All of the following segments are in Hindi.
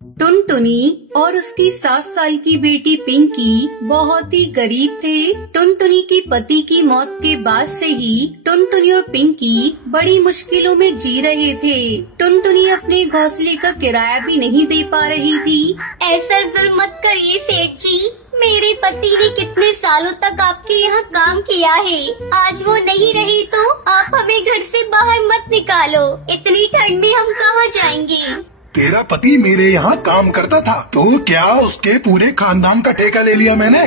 टुनटुनी और उसकी 7 साल की बेटी पिंकी बहुत ही गरीब थे। टुनटुनी के पति की मौत के बाद से ही टुनटुनी और पिंकी बड़ी मुश्किलों में जी रहे थे। टुनटुनी अपने घोंसले का किराया भी नहीं दे पा रही थी। ऐसा जुल्म मत करिए सेठ जी, मेरे पति ने कितने सालों तक आपके यहाँ काम किया है। आज वो नहीं रही तो आप हमें घर से बाहर मत निकालो। इतनी ठंड में हम कहाँ जाएंगे। तेरा पति मेरे यहाँ काम करता था तो क्या उसके पूरे खानदान का ठेका ले लिया मैंने?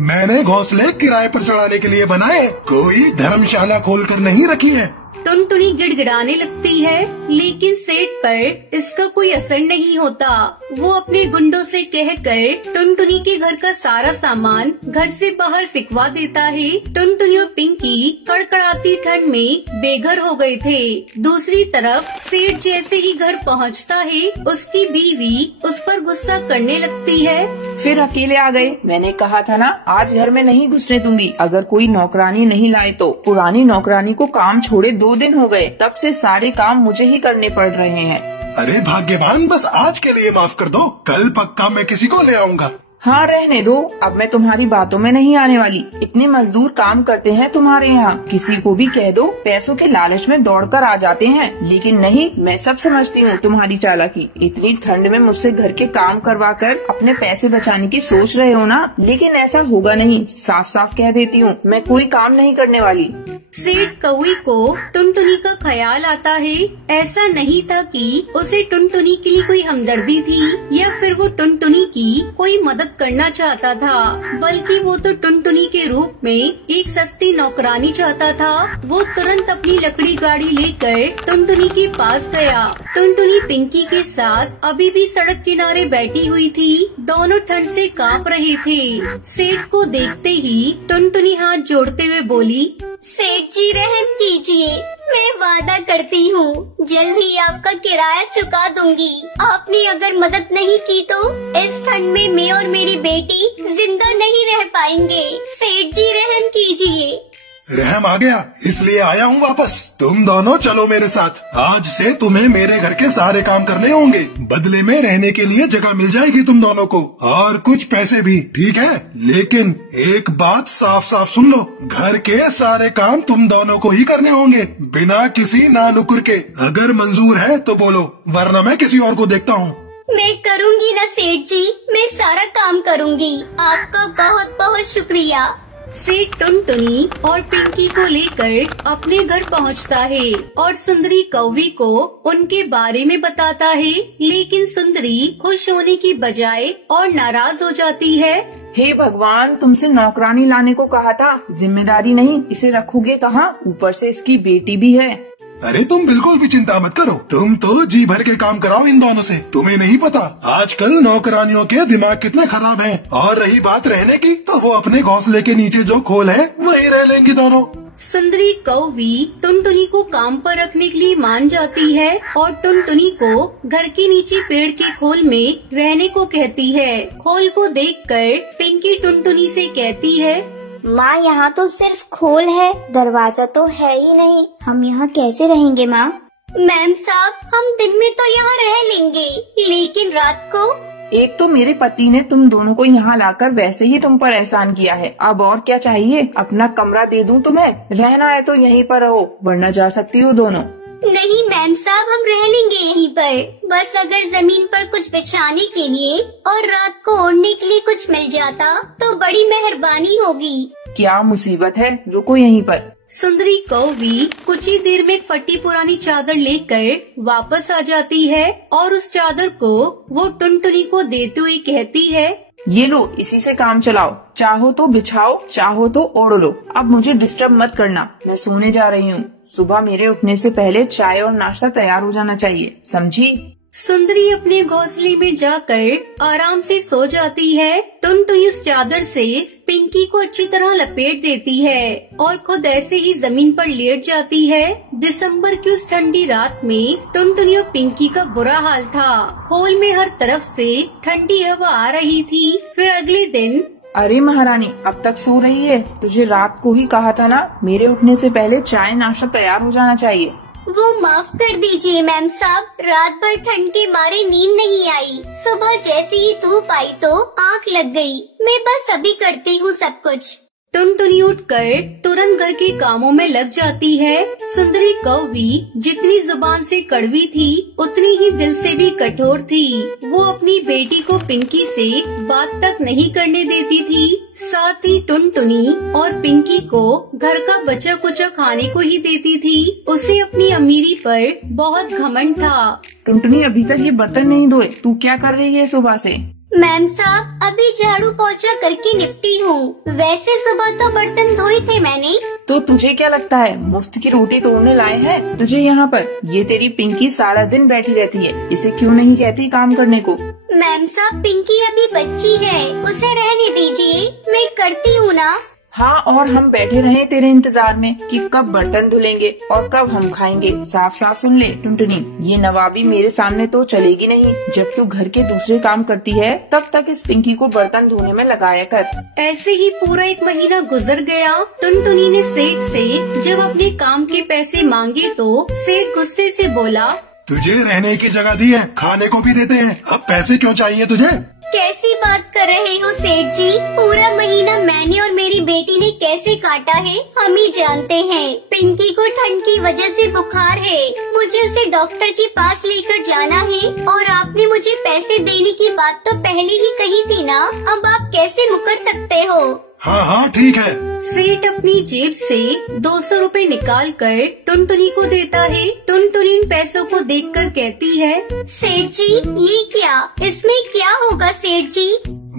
मैंने घोंसले किराए पर चढ़ाने के लिए बनाए, कोई धर्मशाला खोलकर नहीं रखी है। टुनटुनी गिड़गिड़ाने लगती है, लेकिन सेठ पर इसका कोई असर नहीं होता। वो अपने गुंडों से कहकर टुनटुनी के घर का सारा सामान घर से बाहर फिकवा देता है। टुनटुनी और पिंकी कड़कड़ाती ठंड में बेघर हो गए थे। दूसरी तरफ सेठ जैसे ही घर पहुंचता है, उसकी बीवी उस पर गुस्सा करने लगती है। फिर अकेले आ गए, मैंने कहा था ना आज घर में नहीं घुसने दूंगी अगर कोई नौकरानी नहीं लाए तो। पुरानी नौकरानी को काम छोड़े 2 दिन हो गए, तब से सारे काम मुझे ही करने पड़ रहे हैं। अरे भाग्यवान, बस आज के लिए माफ कर दो, कल पक्का मैं किसी को ले आऊंगा। हाँ रहने दो, अब मैं तुम्हारी बातों में नहीं आने वाली। इतने मजदूर काम करते हैं तुम्हारे यहाँ, किसी को भी कह दो पैसों के लालच में दौड़कर आ जाते हैं। लेकिन नहीं, मैं सब समझती हूँ तुम्हारी चालाकी। इतनी ठंड में मुझसे घर के काम करवा कर अपने पैसे बचाने की सोच रहे हो ना, लेकिन ऐसा होगा नहीं। साफ साफ कह देती हूँ, मैं कोई काम नहीं करने वाली। सेठ कौवी को टुनटुनी का ख्याल आता है। ऐसा नहीं था कि उसे टुनटुनी के लिए कोई हमदर्दी थी या फिर वो टुनटुनी की कोई मदद करना चाहता था, बल्कि वो तो टुनटुनी के रूप में एक सस्ती नौकरानी चाहता था। वो तुरंत अपनी लकड़ी गाड़ी लेकर टुनटुनी के पास गया। टुनटुनी पिंकी के साथ अभी भी सड़क किनारे बैठी हुई थी। दोनों ठंड से कांप रहे थे। सेठ को देखते ही टुनटुनी हाथ जोड़ते हुए बोली, सेठ जी रहम कीजिए, मैं वादा करती हूँ जल्द ही आपका किराया चुका दूंगी। आपने अगर मदद नहीं की तो इस ठंड में मैं और मेरी बेटी जिंदा नहीं रह पाएंगे। सेठ जी रहम कीजिए। रहम आ गया इसलिए आया हूँ वापस। तुम दोनों चलो मेरे साथ, आज से तुम्हें मेरे घर के सारे काम करने होंगे। बदले में रहने के लिए जगह मिल जाएगी तुम दोनों को और कुछ पैसे भी, ठीक है? लेकिन एक बात साफ साफ सुन लो, घर के सारे काम तुम दोनों को ही करने होंगे, बिना किसी नानुकुर के। अगर मंजूर है तो बोलो, वरना मैं किसी और को देखता हूँ। मैं करूँगी ना सेठ जी, मैं सारा काम करूँगी। आपका बहुत बहुत शुक्रिया। सेठ टुनटुनी और पिंकी को लेकर अपने घर पहुंचता है और सुंदरी कौवी को उनके बारे में बताता है, लेकिन सुंदरी खुश होने की बजाय और नाराज हो जाती है। हे भगवान, तुमसे नौकरानी लाने को कहा था, जिम्मेदारी नहीं, इसे रखोगे कहाँ? ऊपर से इसकी बेटी भी है। अरे तुम बिल्कुल भी चिंता मत करो, तुम तो जी भर के काम कराओ इन दोनों से। तुम्हें नहीं पता आजकल नौकरानियों के दिमाग कितने खराब हैं। और रही बात रहने की, तो वो अपने घोंसले के नीचे जो खोल है वहीं रह लेंगी दोनों। सुंदरी कौवी टुनटुनी को काम पर रखने के लिए मान जाती है और टुनटुनी को घर के नीचे पेड़ के खोल में रहने को कहती है। खोल को देखकर पिंकी टुनटुनी से कहती है, माँ यहाँ तो सिर्फ खोल है, दरवाजा तो है ही नहीं, हम यहाँ कैसे रहेंगे माँ? मैम साहब, हम दिन में तो यहाँ रह लेंगे, लेकिन रात को? एक तो मेरे पति ने तुम दोनों को यहाँ लाकर वैसे ही तुम पर एहसान किया है, अब और क्या चाहिए? अपना कमरा दे दूँ तुम्हें, रहना है तो यहीं पर रहो, वरना जा सकती हो दोनों। नहीं मैम साहब, हम रह लेंगे यहीं पर। बस अगर जमीन पर कुछ बिछाने के लिए और रात को ओढ़ने के लिए कुछ मिल जाता तो बड़ी मेहरबानी होगी। क्या मुसीबत है, रुको यहीं पर। सुंदरी कौवी कुछ ही देर में एक फटी पुरानी चादर लेकर वापस आ जाती है और उस चादर को वो टुनटुनी को देते हुए कहती है, ये लो, इसी से काम चलाओ, चाहो तो बिछाओ, चाहो तो ओढ़ लो। अब मुझे डिस्टर्ब मत करना, मैं सोने जा रही हूँ। सुबह मेरे उठने से पहले चाय और नाश्ता तैयार हो जाना चाहिए, समझी? सुंदरी अपने घोंसले में जाकर आराम से सो जाती है। टुनटुनी उस चादर से पिंकी को अच्छी तरह लपेट देती है और खुद ऐसे ही जमीन पर लेट जाती है। दिसंबर की उस ठंडी रात में टुनटुनी और पिंकी का बुरा हाल था। खोल में हर तरफ से ठंडी हवा आ रही थी। फिर अगले दिन, अरे महारानी, अब तक सो रही है? तुझे रात को ही कहा था ना, मेरे उठने से पहले चाय नाश्ता तैयार हो जाना चाहिए। वो माफ कर दीजिए मैम साहब, रात भर ठंड के मारे नींद नहीं आई, सुबह जैसे ही धूप आई तो आँख लग गई। मैं बस अभी करती हूँ सब कुछ। टुनटुनी उठकर तुरंत घर के कामों में लग जाती है। सुंदरी कौवी जितनी जुबान से कड़वी थी उतनी ही दिल से भी कठोर थी। वो अपनी बेटी को पिंकी से बात तक नहीं करने देती थी। साथ ही टुनटुनी और पिंकी को घर का बचा कुचा खाने को ही देती थी। उसे अपनी अमीरी पर बहुत घमंड था। टुनटुनी अभी तक ये बर्तन नहीं धोए, तू क्या कर रही है सुबह से? मैम साहब अभी झाड़ू पोछा करके निपटी हूँ। वैसे सुबह तो बर्तन धोए थे मैंने। तो तुझे क्या लगता है मुफ्त की रोटी तोड़ने लाए हैं तुझे यहाँ पर? ये तेरी पिंकी सारा दिन बैठी रहती है, इसे क्यों नहीं कहती काम करने को? मैम साहब पिंकी अभी बच्ची है, उसे रहने दीजिए, मैं करती हूँ ना। हाँ, और हम बैठे रहे तेरे इंतजार में कि कब बर्तन धुलेंगे और कब हम खाएंगे। साफ साफ सुन ले टुनटुनी, ये नवाबी मेरे सामने तो चलेगी नहीं। जब तू घर के दूसरे काम करती है तब तक इस पिंकी को बर्तन धोने में लगाया कर। ऐसे ही पूरा 1 महीना गुजर गया। टुनटुनी ने सेठ से जब अपने काम के पैसे मांगे तो सेठ गुस्से से बोला, तुझे रहने की जगह दी है, खाने को भी देते हैं, अब पैसे क्यों चाहिए तुझे? कैसी बात कर रहे हो सेठ जी? पूरा महीना मैंने और मेरी बेटी ने कैसे काटा है हम ही जानते हैं। पिंकी को ठंड की वजह से बुखार है, मुझे उसे डॉक्टर के पास लेकर जाना है और आपने मुझे पैसे देने की बात तो पहले ही कही थी ना, अब आप कैसे मुकर सकते हो? हाँ हाँ ठीक है। सेठ अपनी जेब से 200 रुपए निकाल कर टुनटुनी को देता है। टुनटुनी इन पैसों को देखकर कहती है, सेठ जी ये क्या, इसमें क्या होगा सेठ जी?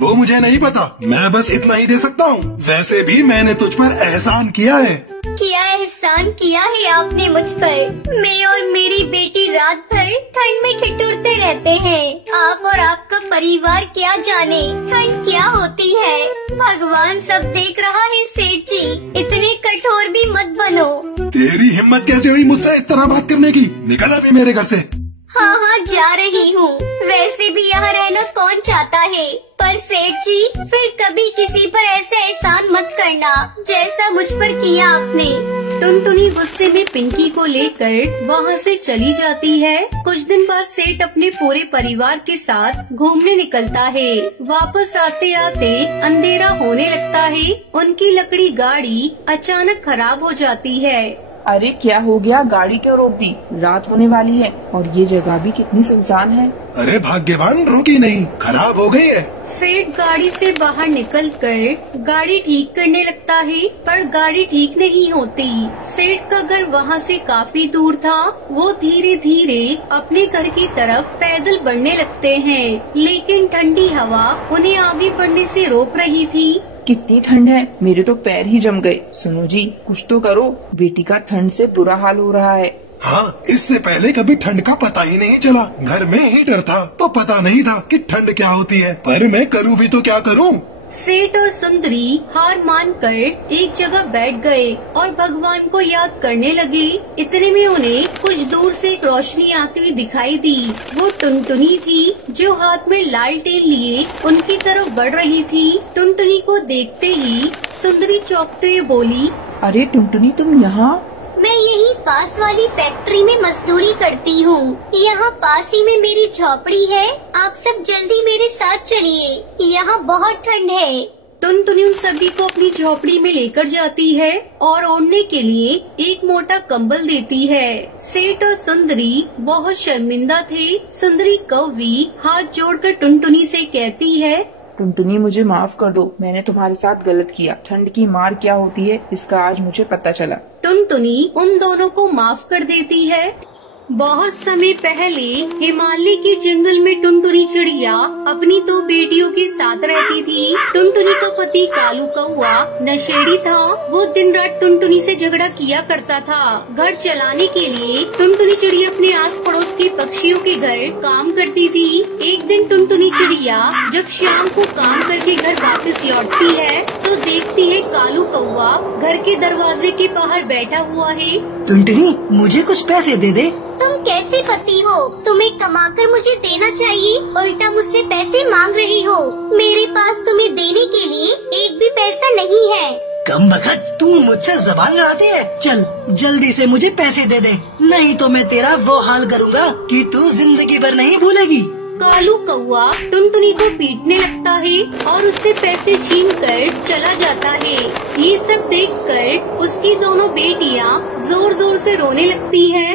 वो मुझे नहीं पता, मैं बस इतना ही दे सकता हूँ। वैसे भी मैंने तुझ पर एहसान किया है। क्या एहसान किया है आपने मुझ पर? मैं और मेरी बेटी रात भर ठंड में ठिठुरते रहते हैं। आप और आपका परिवार क्या जाने ठंड क्या होती है। भगवान सब देख रहा है सेठ जी, इतने कठोर भी मत बनो। तेरी हिम्मत कैसे हुई मुझसे इस तरह बात करने की? निकल अभी मेरे घर से। हाँ हाँ जा रही हूँ, वैसे भी यहाँ रहना कौन चाहता है। पर सेठ जी फिर कभी किसी पर ऐसा एहसान मत करना जैसा मुझ पर किया आपने। टुनटुनी गुस्से में पिंकी को लेकर वहाँ से चली जाती है। कुछ दिन बाद सेठ अपने पूरे परिवार के साथ घूमने निकलता है। वापस आते आते अंधेरा होने लगता है। उनकी लकड़ी गाड़ी अचानक खराब हो जाती है। अरे क्या हो गया, गाड़ी क्यों रोक दी? रात होने वाली है और ये जगह भी कितनी सुनसान है। अरे भाग्यवान, रोकी नहीं, खराब हो गई है। सेठ गाड़ी से बाहर निकलकर गाड़ी ठीक करने लगता है, पर गाड़ी ठीक नहीं होती। सेठ का घर वहाँ से काफी दूर था। वो धीरे धीरे अपने घर की तरफ पैदल बढ़ने लगते हैं, लेकिन ठंडी हवा उन्हें आगे बढ़ने से रोक रही थी। कितनी ठंड है, मेरे तो पैर ही जम गए। सुनो जी कुछ तो करो, बेटी का ठंड से बुरा हाल हो रहा है। हाँ, इससे पहले कभी ठंड का पता ही नहीं चला। घर में हीटर था तो पता नहीं था कि ठंड क्या होती है, पर मैं करूँ भी तो क्या करूँ। सेठ और सुंदरी हार मानकर एक जगह बैठ गए और भगवान को याद करने लगे। इतने में उन्हें कुछ दूर से एक रोशनी आती हुई दिखाई दी। वो टुनटुनी थी जो हाथ में लालटेन लिए उनकी तरफ बढ़ रही थी। टुनटुनी को देखते ही सुंदरी चौंकते हुए बोली, अरे टुनटुनी तुम यहाँ? मैं यही पास वाली फैक्ट्री में मजदूरी करती हूँ। यहाँ पास ही में मेरी झोपड़ी है, आप सब जल्दी मेरे साथ चलिए, यहाँ बहुत ठंड है। टुनटुनी उन सभी को अपनी झोपड़ी में लेकर जाती है और ओढ़ने के लिए एक मोटा कंबल देती है। सेठ और सुंदरी बहुत शर्मिंदा थे। सुंदरी कौवी हाथ जोड़कर टुनटुनी से कहती है, टुनटुनी मुझे माफ कर दो, मैंने तुम्हारे साथ गलत किया। ठंड की मार क्या होती है इसका आज मुझे पता चला। टुनटुनी उन दोनों को माफ कर देती है। बहुत समय पहले हिमालय के जंगल में टुनटुनी चिड़िया अपनी 2 बेटियों के साथ रहती थी। टुनटुनी का पति कालू कौआ नशेड़ी था। वो दिन रात टुनटुनी से झगड़ा किया करता था। घर चलाने के लिए टुनटुनी चिड़िया अपने आस पड़ोस के पक्षियों के घर काम करती थी। एक दिन टुनटुनी चिड़िया जब शाम को काम करके घर वापस लौटती है तो देखती है कालू कौआ घर के दरवाजे के बाहर बैठा हुआ है। टुनटुनी मुझे कुछ पैसे दे दे। तुम कैसे पति हो? तुम्हें कमाकर मुझे देना चाहिए, उल्टा मुझसे पैसे मांग रही हो। मेरे पास तुम्हें देने के लिए एक भी पैसा नहीं है। कम बखत, तू मुझसे जबान लड़ाती है। चल जल्दी से मुझे पैसे दे दे, नहीं तो मैं तेरा वो हाल करूँगा कि तू जिंदगी भर नहीं भूलेगी। कालू कौआ टुनटुनी को पीटने लगता है और उससे पैसे छीनकर चला जाता है। ये सब देखकर उसकी दोनों बेटियां जोर जोर से रोने लगती हैं।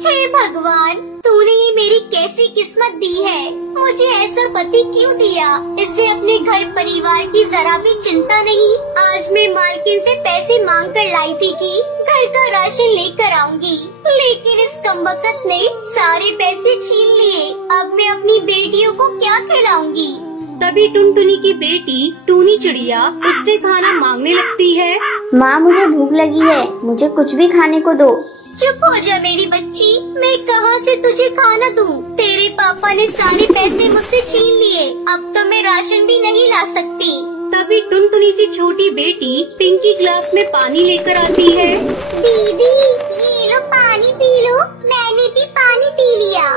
हे भगवान, तूने ये मेरी कैसी किस्मत दी है। मुझे ऐसा पति क्यों दिया। इसे अपने घर परिवार की जरा भी चिंता नहीं। आज मैं मालकिन से पैसे मांग कर लाई थी कि घर का राशन लेकर आऊंगी, लेकिन इस कमबख्त ने सारे पैसे छीन लिए। अब मैं अपनी बेटियों को क्या खिलाऊंगी। तभी टुनटुनी की बेटी टूनी चिड़िया उससे खाना मांगने लगती है। माँ, मुझे भूख लगी है, मुझे कुछ भी खाने को दो। चुप हो जा मेरी बच्ची, मैं कहाँ से तुझे खाना दूँ। तेरे पापा ने सारे पैसे मुझसे छीन लिए, अब तो मैं राशन भी नहीं ला सकती। तभी टुनटुनी की छोटी बेटी पिंकी ग्लास में पानी लेकर आती है। दीदी, ये लो पानी पी लो। मैंने भी पानी पी लिया।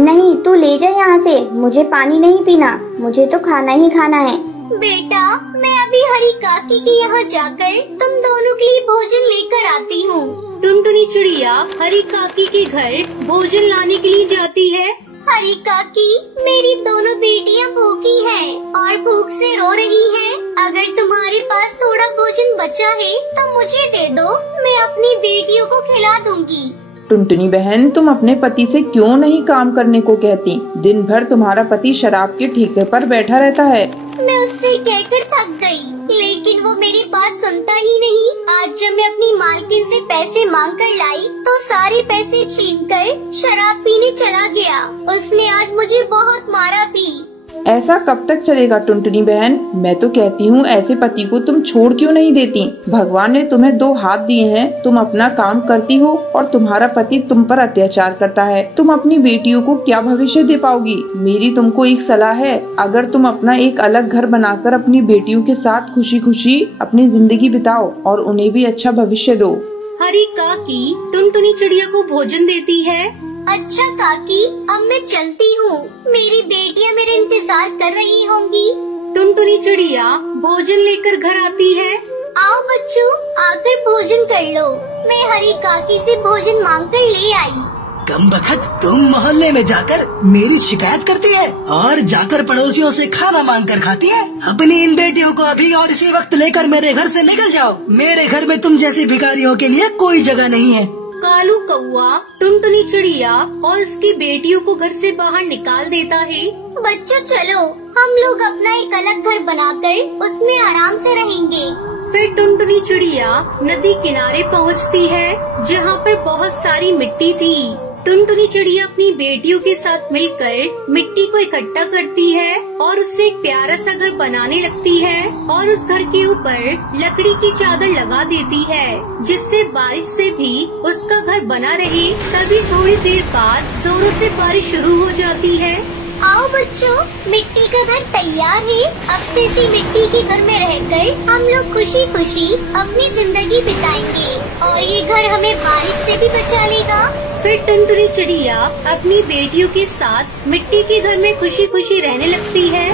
नहीं, तू ले जा यहाँ से, मुझे पानी नहीं पीना, मुझे तो खाना ही खाना है। बेटा, मैं अभी हरी काकी के यहाँ जाकर तुम दोनों के लिए भोजन लेकर आती हूँ। टुनटुनी चिड़िया हरी काकी के घर भोजन लाने के लिए जाती है। हरी काकी, मेरी दोनों बेटियाँ भूखी हैं और भूख से रो रही हैं। अगर तुम्हारे पास थोड़ा भोजन बचा है तो मुझे दे दो, मैं अपनी बेटियों को खिला दूंगी। टुनटुनी बहन, तुम अपने पति से क्यों नहीं काम करने को कहती? दिन भर तुम्हारा पति शराब के ठेके पर बैठा रहता है। मैं उससे कहकर थक गई, लेकिन वो मेरी बात सुनता ही नहीं। आज जब मैं अपनी मालकिन से पैसे मांग कर लाई तो सारे पैसे छीनकर शराब पीने चला गया। उसने आज मुझे बहुत मारा भी। ऐसा कब तक चलेगा टुनटुनी बहन? मैं तो कहती हूँ ऐसे पति को तुम छोड़ क्यों नहीं देती? भगवान ने तुम्हें 2 हाथ दिए हैं, तुम अपना काम करती हो और तुम्हारा पति तुम पर अत्याचार करता है। तुम अपनी बेटियों को क्या भविष्य दे पाओगी? मेरी तुमको एक सलाह है, अगर तुम अपना एक अलग घर बनाकर अपनी बेटियों के साथ खुशी खुशी अपनी जिंदगी बिताओ और उन्हें भी अच्छा भविष्य दो। हरी काकी टुनटुनी चिड़िया को भोजन देती है। अच्छा काकी, अब मैं चलती हूँ। मेरी बेटियाँ मेरे इंतजार कर रही होंगी। टुनटुनी चिड़िया भोजन लेकर घर आती है। आओ बच्चों, आकर भोजन कर लो। मैं हरी काकी से भोजन मांग कर ले आई। कमबख्त, तुम मोहल्ले में जाकर मेरी शिकायत करती है और जाकर पड़ोसियों से खाना मांग कर खाती है। अपनी इन बेटियों को अभी और इसी वक्त लेकर मेरे घर से निकल जाओ। मेरे घर में तुम जैसी भिखारियों के लिए कोई जगह नहीं है। कालू कौआ टुनटुनी चिड़िया और उसकी बेटियों को घर से बाहर निकाल देता है। बच्चों चलो, हम लोग अपना एक अलग घर बनाकर उसमें आराम से रहेंगे। फिर टुनटुनी चिड़िया नदी किनारे पहुंचती है, जहां पर बहुत सारी मिट्टी थी। टुनटुनी चिड़िया अपनी बेटियों के साथ मिलकर मिट्टी को इकट्ठा करती है और उससे एक प्यारा सा घर बनाने लगती है और उस घर के ऊपर लकड़ी की चादर लगा देती है, जिससे बारिश से भी उसका घर बना रहे। तभी थोड़ी देर बाद जोरों से बारिश शुरू हो जाती है। आओ बच्चों, मिट्टी का घर तैयार है। अब से इसी मिट्टी के घर में रहकर हम लोग खुशी खुशी अपनी जिंदगी बिताएंगे और ये घर हमें बारिश से भी बचा लेगा। फिर टुनटुनी चिड़िया अपनी बेटियों के साथ मिट्टी के घर में खुशी खुशी रहने लगती है।